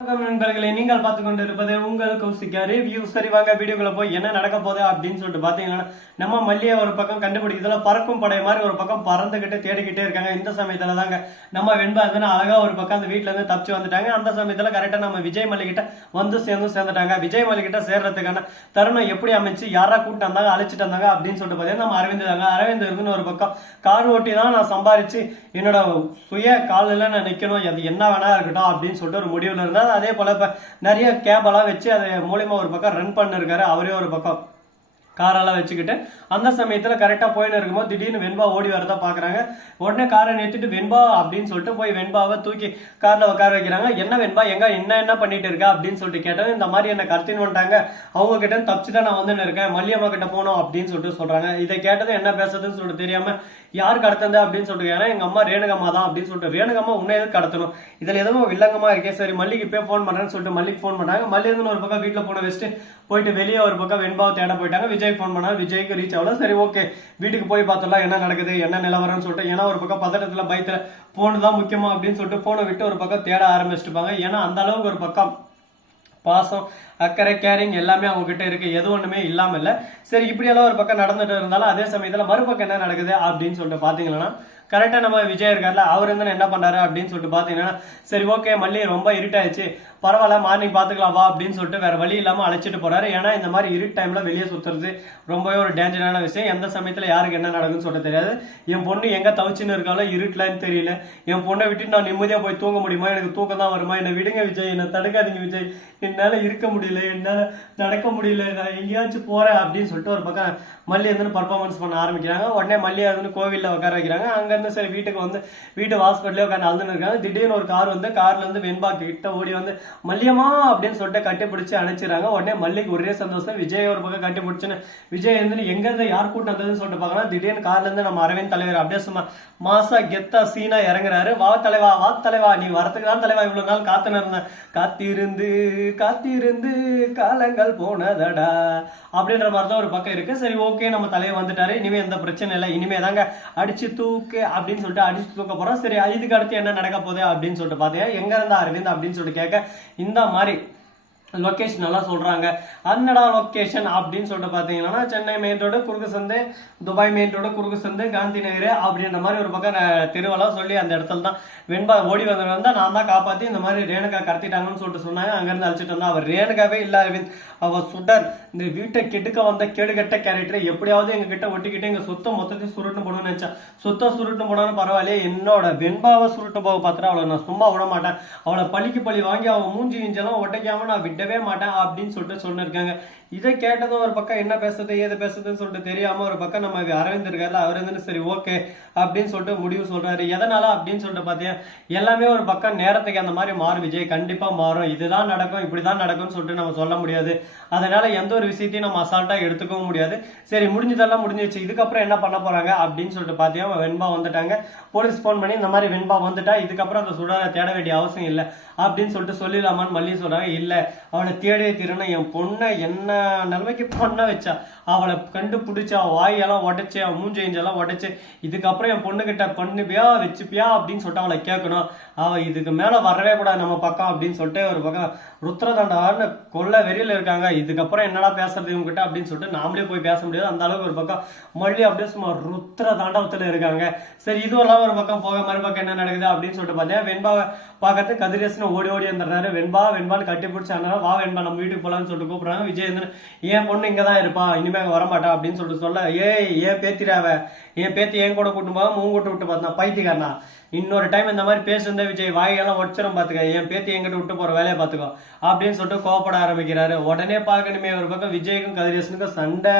வணக்கம் நண்பர்களே, நீங்கள் பார்த்து கொண்டு இருப்பது உங்கள் கௌசிகா ரிவ்யூ. சரி வாங்க வீடியோக்குள்ள போய் என்ன நடக்க போகுது அப்படின்னு சொல்லிட்டு பாத்தீங்கன்னா, நம்ம மல்லியை ஒரு பக்கம் கண்டுபிடிக்கிறதுல பறக்கும் படை மாதிரி ஒரு பக்கம் பறந்துகிட்டு தேடிக்கிட்டே இருக்காங்க. இந்த சமயத்துல தாங்க நம்ம வெண்பா அழகா ஒரு பக்கம் அந்த வீட்டுல இருந்து தப்பிச்சு வந்துட்டாங்க. அந்த சமயத்துல கரெக்டா நம்ம விஜய் மல்லிகிட்ட வந்து சேர்ந்துட்டாங்க. விஜய் மல்லிகிட்ட சேர்றதுக்கான தருணம் எப்படி அமைச்சு யாரா கூப்பிட்டு வந்தாங்க அழைச்சிட்டு வந்தாங்க அப்படின்னு சொல்லிட்டு பாத்தீங்கன்னா நம்ம அரவிந்த் தாங்க. அரவிந்த் இருக்குன்னு ஒரு பக்கம் கார் ஓட்டி தான் நான் சம்பாரிச்சு என்னோட சுய காலில் நான் நிக்கணும், அது என்ன வேணா இருக்கட்டும் அப்படின்னு சொல்லிட்டு ஒரு முடிவுல இருந்தா. அதே போல இப்ப நிறைய கேப் எல்லாம் வச்சு அது மூலியமா ஒரு பக்கம் ரன் பண்ணிருக்காரு. அவரே ஒரு பக்கம் காரெல்லாம் வச்சுக்கிட்டு அந்த சமயத்துல கரெக்டா போயின்னு இருக்கும்போது திடீர்னு வெண்பா ஓடி வரதா பாக்குறாங்க. உடனே காரை நிறுத்திட்டு வெண்பா அப்படின்னு சொல்லிட்டு போய் வெண்பாவை தூக்கி கார்ல உட்கார வைக்கிறாங்க. என்ன வெண்பா எங்க என்ன பண்ணிட்டு இருக்கா அப்படின்னு சொல்லிட்டு கேட்டேன். இந்த மாதிரி என்ன கடத்தின்னு வந்துட்டாங்க, அவங்க கிட்ட தப்பிச்சுதான் நான் வந்து இருக்கேன், மல்லியம்மா கிட்ட போனோம் அப்படின்னு சொல்லிட்டு சொல்றாங்க. இதை கேட்டது என்ன பேசுறதுன்னு சொல்லிட்டு தெரியாம யார் கடத்தது அப்படின்னு சொல்லிட்டு ஏன்னா எங்க அம்மா ரேணுகம்மா தான் அப்படின்னு சொல்லிட்டு, ரேணுகம்மா உன்னை எதுவும் கடத்தணும், இதுல எதுவும் வில்லங்கமா இருக்கே, சரி மல்லிக்கு இப்பயே போன் பண்றேன்னு சொல்லிட்டு மல்லிக்கு போன் பண்ணாங்க. மல்லி இருந்து ஒரு பக்கம் வீட்டுல போன வச்சுட்டு போயிட்டு வெளியே ஒரு பக்கம் வெண்பாவை தேட போயிட்டாங்க. விஜய் போன் பண்ணாங்க, விஜய்க்கு ரீச் ஆகல. சரி ஓகே வீட்டுக்கு போய் பார்த்தலாம் என்ன நடக்குது என்ன நிலவரம்னு சொல்லிட்டு, ஏன்னா ஒரு பக்கம் பதட்டத்துல பயத்துல போன் தான் முக்கியமா அப்படின்னு சொல்லிட்டு போனை விட்டு ஒரு பக்கம் தேட ஆரம்பிச்சுட்டுப்பாங்க. ஏன்னா அந்த அளவுக்கு ஒரு பக்கம் பாசம் அக்கறை கேரிங் எல்லாமே அவங்க கிட்ட இருக்கு, எது ஒண்ணுமே இல்லாம இல்ல. சரி இப்படியெல்லாம் ஒரு பக்கம் நடந்துட்டு இருந்தாலும் அதே சமயத்துல மறுபக்கம் என்ன நடக்குது அப்படின்னு சொல்லிட்டு பாத்தீங்கன்னா கரெக்டா நம்ம விஜய் இருக்காருல, அவர் வந்து என்ன பண்றாரு அப்படின்னு சொல்லிட்டு பாத்தீங்கன்னா சரி ஓகே மல்லி ரொம்ப இருட்டாயிடுச்சு, பரவாயில்ல மார்னிங் பாத்துக்கலாம் வா அப்படின்னு சொல்லிட்டு வேற வழி இல்லாம அழைச்சிட்டு போறாரு. ஏன்னா இந்த மாதிரி இருட் டைம்ல வெளியே சுத்துறது ரொம்பவே ஒரு டேஞ்சரான விஷயம். எந்த சமயத்துல யாருக்கு என்ன நடக்குன்னு சொல்ல தெரியாது. என் பொண்ணு எங்க தவிச்சுன்னு இருக்காளோ இருட்டலான்னு தெரியல, என் பொண்ணை விட்டுட்டு நான் நிம்மதியா போய் தூங்க முடியுமா, எனக்கு தூக்கம் தான் வருமா, என்னை விடுங்க விஜய், என்னை தடுக்காதீங்க விஜய், என்னால இருக்க முடியல, என்னால நடக்க முடியல, நான் எங்கேயாச்சும் போறேன் அப்படின்னு சொல்லிட்டு ஒரு பக்கம் மல்லி வந்து பர்ஃபார்மன்ஸ் பண்ண ஆரம்பிக்கிறாங்க. உடனே மல்லி வந்து கோவில்ல உட்கார வைக்கிறாங்க. அங்க இருந்து சரி வீட்டுக்கு வந்து வீட்டு ஹாஸ்பிட்டலே உட்காந்து அழுதுன்னு இருக்காங்க. திடீர்னு ஒரு கார் வந்து கார்ல இருந்து வெண்பா கிட்ட ஓடி வந்து மல்லியம்மா அப்படின்னு சொல்லிட்டு கட்டிப்பிடிச்சு அணைச்சிடறாங்க. உடனே மல்லிக்கு ஒரே சந்தோஷம். விஜய் ஒரு பக்கம் கட்டி பிடிச்சுன்னு விஜய் வந்து எங்க இருந்து யார் கூட்டம் வந்ததுன்னு சொல்லிட்டு பாக்கலாம். திடீர்னு கார்ல இருந்து நம்ம அரவிந்த் தலைவர் அப்படியே சும்மா மாசா கெத்தா சீனா இறங்குறாரு. வா தலைவா நீ வரத்துக்கு தான் தலைவா இவ்வளவு நாள் காத்துன்னு இருந்தேன், காத்திருந்து காத்திருந்து காலங்கள் போனதடா அப்படின்ற மாதிரிதான் ஒரு பக்கம் இருக்கு. சரி ஓகே நம்ம தலைவர் வந்துட்டாரு, இனிமே எந்த பிரச்சனை இல்லை, இனிமே தாங்க அடிச்சு தூக்கு அப்படின்னு சொல்லிட்டு அடிச்சு தூக்க போறோம். சரி இதுக்கு அடுத்து என்ன நடக்க போகுது அப்படின்னு சொல்லிட்டு பாத்தீங்கன்னா எங்க இருந்தா அரவிந்த் அப்படின்னு சொல்லிட்டு கேட்க இந்த மாதிரி லொகேஷன் எல்லாம் சொல்றாங்க. அன்னடா லொகேஷன் அப்படின்னு சொல்லிட்டு பாத்தீங்கன்னா சென்னை மெயின் ரோடு குறுக்கு சந்து, துபாய் மெயின் ரோடு குறுக்கு சந்து, காந்தி நகர் அப்படின்ற மாதிரி ஒரு பக்கம் திருவெல்லாம் சொல்லி அந்த இடத்துல தான் வெண்பா ஓடி வந்தா நான் தான் காப்பாத்தி இந்த மாதிரி ரேணுகா கடத்திட்டாங்கன்னு சொல்லிட்டு சொன்னாங்க. அங்கிருந்து அழைச்சிட்டு வந்தா அவர் ரேணுகாவே இல்ல அரவிந்த், அவ சுடர், இந்த வீட்டை கெடுக்க வந்த கேடுகட்ட கேரக்டர் எப்படியாவது எங்க கிட்ட ஒட்டிக்கிட்டு எங்க சொத்தை மொத்தத்தையும் சுருட்டு போடணும்னு நினைச்சா, சொத்தை சுருட்டு போனாலும் பரவாயில்லையே, என்னோட வெண்பாவை சுருட்டு போக பார்த்துட்டு அவளை நான் சும்மா விட மாட்டேன், அவளை பழிக்கு பழி வாங்கி அவன் மூஞ்சி இஞ்செல்லாம் ஒட்டைக்காம நான் விடவே மாட்டேன் அப்படின்னு சொல்லிட்டு சொன்னிருக்காங்க. இதை கேட்டதும் ஒரு பக்கம் என்ன பேசுறது ஏது பேசுறதுன்னு சொல்லிட்டு தெரியாம ஒரு பக்கம் நம்ம அரவிந்த் இருக்காருல, அவர் வந்து சரி ஓகே அப்படின்னு சொல்லிட்டு முடிவு சொல்றாரு. எதனால அப்படின்னு சொல்லிட்டு பாத்தீங்கன்னா எல்லாமே ஒரு பக்கம் நேரத்துக்கு அந்த மாதிரி மாறும் விஜய், கண்டிப்பா மாறும், இதுதான் நடக்கும் இப்படிதான் நடக்கும்னு சொல்லிட்டு நம்ம சொல்ல முடியாது. அதனால எந்த ஒரு விஷயத்தையும் நம்ம அசால்ட்டா எடுத்துக்கவும் முடியாது. சரி முடிஞ்சதெல்லாம் முடிஞ்சிச்சு, இதுக்கப்புறம் என்ன பண்ண போறாங்க அப்படின்னு சொல்லிட்டு பாத்தீங்கன்னா வெண்பா வந்துட்டாங்க. போலீஸ் போன் பண்ணி இந்த மாதிரி வெண்பா வந்துட்டா இதுக்கப்புறம் அந்த சுடரை தேட வேண்டிய அவசியம் இல்லை அப்படின்னு சொல்லிட்டு சொல்லிடலாமான்னு மல்லி சொல்றாங்க. இல்ல அவளை தேடியே தீரணும், என் பொண்ணை என்ன நிலைமைக்கு பொண்ணை வச்சா, அவளை கண்டுபிடிச்சா வாயெல்லாம் உடைச்சு அவன் மூஞ்சி எஞ்செல்லாம் உடைச்சு இதுக்கப்புறம் என் பொண்ணு கிட்ட பண்ணுவியா வச்சுப்பியா அப்படின்னு சொல்லிட்டு அவளை கேட்கணும், அவ இதுக்கு மேல வரவே கூடாது நம்ம பக்கம் அப்படின்னு சொல்லிட்டு ஒரு பக்கம் ருத்ரதாண்டான்னு கொல்ல வெறியில இருக்காங்க. இதுக்கப்புறம் என்னடா பேசுறது இவங்க கிட்ட அப்படின்னு சொல்லிட்டு நாமளே போய் பேச முடியாது, அந்த அளவுக்கு ஒரு பக்கம் மல்லி அப்படியே சும்மா ருத்ர தாண்டவத்துல இருக்காங்க. சரி இதுவெல்லாம் ஒரு பக்கம் போக மறுபக்கம் என்ன நடக்குது அப்படின்னு சொல்லிட்டு பார்த்தேன் வெண்பாவை பார்க்கறது கதிரேசன் ஓடி வந்துடுறாரு. வெண்பான்னு கட்டி பிடிச்சாங்க. வா வெண்பா நம்ம வீட்டுக்கு போலான்னு சொல்லிட்டு கூப்பிடுறாங்க. விஜயேந்திரன் ஏன் பொண்ணு இங்கதான் இருப்பா, இனிமே அங்க வரமாட்டா அப்படின்னு சொல்லிட்டு சொல்ல, ஏன் பேத்திராவ, என் பேத்தி என் கூட கூட்டு போக மூங்க கூட்டு விட்டு பார்த்தா பைத்தியக்காரனா, இன்னொரு டைம் இந்த மாதிரி பேசுறத விஜய் வாயெல்லாம் உடச்சிரும் பாத்துக்க, என் பேத்தி எங்கிட்ட விட்டு போற வேலையை பாத்துக்கோ அப்படின்னு சொல்லிட்டு கோவப்பட ஆரம்பிக்கிறாரு. உடனே பார்க்கணுமே ஒரு பக்கம் விஜய்க்கும் கதிரேசனுக்கும் சண்டை,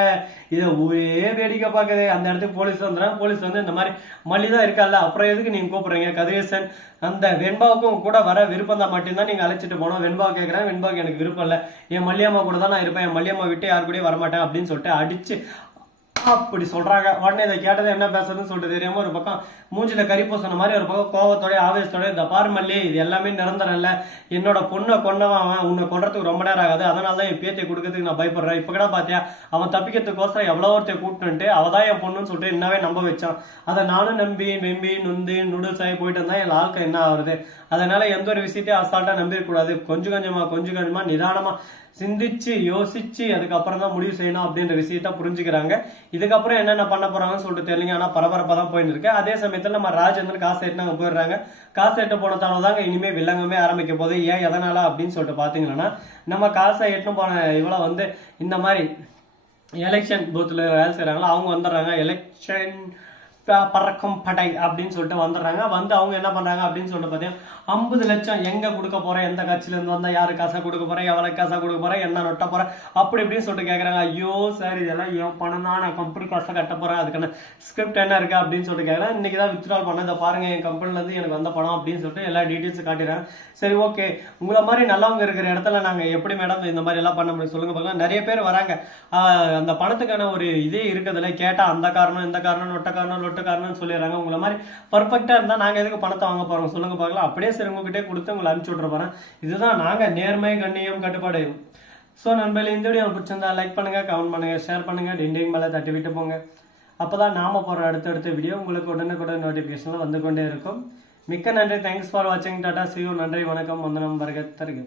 இதை ஒரே வேடிக்கை பார்க்குது. அந்த இடத்துக்கு போலீஸ் வந்துடுறாங்க. போலீஸ் வந்து இந்த மாதிரி மல்லிதான் இருக்கால அப்புறம் எதுக்கு நீங்க கூப்பிடுறீங்க, கதிரேசன் அந்த வெண்பாவுக்கும் கூட வர விருப்பம் தான் மட்டும்தான் நீங்க அழைச்சிட்டு போனோம். வெண்பாவை கேட்கிறேன், வெண்பாவுக்கு எனக்கு விருப்பம் இல்லை, என் மல்லியம்மா கூட தான் நான் இருப்பேன், என் மல்லியம்மா விட்டு யாரு கூட வரமாட்டேன் அப்படின்னு சொல்லிட்டு அடிச்சு அப்படி சொல்றாங்க. உடனே இதை கேட்டதை என்ன பேசுறதுன்னு சொல்லிட்டு தெரியாம ஒரு பக்கம் மூஞ்சில கரிப்பூ சொன்ன மாதிரி ஒரு பக்கம் கோவத்தோட ஆவேசத்தோட இந்த பாரு மல்லி இது எல்லாமே நிரந்தரம் இல்ல, என்னோட பொண்ணை கொண்டவன் அவன், உன்னை கொண்டதுக்கு ரொம்ப நேரம் ஆகாது, அதனாலதான் என் பேத்தியை கொடுக்கறதுக்கு நான் பயப்படுறேன். இப்ப கூட பாத்தியா அவன் தப்பிக்கிறதுக்கோசரம் எவ்வளவு ஒருத்தைய கூப்பிட்டு அவதான் என் பொண்ணுன்னு சொல்லிட்டு என்னவே நம்ப வச்சான். அதை நானும் நம்பி வெம்பி நொந்து நூடுல்ஸ் ஆகி போயிட்டு இருந்தா என் வாழ்க்கை என்ன ஆகுறது? அதனால எந்த ஒரு விஷயத்தையும் அசால்ட்டா நம்பிடக்கூடாது. கொஞ்சம் கொஞ்சமா நிதானமா சிந்திச்சு யோசிச்சு அதுக்கப்புறம் தான் முடிவு செய்யணும் அப்படின்ற விஷயத்த புரிஞ்சுக்கிறாங்க. இதுக்கப்புறம் என்னென்ன பண்ண போறாங்கன்னு சொல்லிட்டு தெரியல. ஆனா பரபரப்பா தான் போயிட்டு இருக்கு. அதே சமயத்துல நம்ம ராஜேந்திரன் காசு எட்டு அங்க போயிடுறாங்க. காசு எட்டு போனதால தாங்க இனிமே வில்லங்கமே ஆரம்பிக்க போது. ஏன் எதனால அப்படின்னு சொல்லிட்டு பாத்தீங்கன்னா, நம்ம காசை எட்டு போன இவ்வளவு இந்த மாதிரி எலெக்ஷன் பூத்துல வேலை செய்யறாங்களா, அவங்க வந்துடுறாங்க. எலெக்ஷன் பறக்கும் படை அப்படின்னு சொல்லிட்டு வந்துடுறாங்க. அவங்க என்ன பண்றாங்க அப்படின்னு சொல்லிட்டு பாத்தீங்கன்னா 50 லட்சம் எங்க கொடுக்க போறேன், எந்த கட்சியில இருந்து வந்தா யாரு காசா கொடுக்க போறேன், எவ்வளவு காசா கொடுக்க போறேன், என்ன நொட்ட போறேன் அப்படி இப்படின்னு சொல்லிட்டு கேக்குறாங்க. ஐயோ சார் இதெல்லாம் என் பணம் தான், நான் கம்பெனி காசை கட்ட போறேன், அதுக்கான ஸ்கிரிப்ட் என்ன இருக்கு அப்படின்னு சொல்லிட்டு கேக்குறேன். இன்னைக்குதான் வித்ட்ரால் பண்ணதை பாருங்க, என் கம்பெனில இருந்து எனக்கு வந்த பணம் அப்படின்னு சொல்லிட்டு எல்லா டீட்டெயில்ஸ் காட்டிடுறேன். சரி ஓகே, உங்களை மாதிரி நல்லவங்க இருக்கிற இடத்துல நாங்க எப்படி மேடம் இந்த மாதிரி எல்லாம் பண்ண முடியும் சொல்லுங்க பார்க்கலாம். நிறைய பேர் வராங்க, அந்த பணத்துக்கான ஒரு இதே இருக்குதுல, கேட்டா அந்த காரணம் இந்த காரணம் நொட்ட காரணம்னு சொல்லிடுறாங்க. உங்களை மாதிரி பர்ஃபெக்டா இருந்தா நாங்க எதுக்கு பணத்தை வாங்க போறோம் சொல்லுங்க பார்க்கலாம். அப்படியே சரி உங்ககிட்டே கொடுத்து உங்களை அனுப்பிச்சு விட்ற போறேன். இதுதான் நாங்க நேர்மை கண்ணியம் கட்டுப்பாடு. சோ நண்பர்களே, இந்த வீடியோ பிடிச்சிருந்தா லைக் பண்ணுங்க, கமெண்ட் பண்ணுங்க, ஷேர் பண்ணுங்க, டிண்டிங் மேல தட்டி விட்டு போங்க. அப்பதான் நாம போற அடுத்தடுத்த வீடியோ உங்களுக்கு உடனுக்குடன் நோட்டிபிகேஷன்ல வந்து கொண்டே இருக்கும். மிக்க நன்றி. தேங்க்ஸ் ஃபார் வாட்சிங். Tata, see you. நன்றி, வணக்கம், வந்தனம், வருக தருக.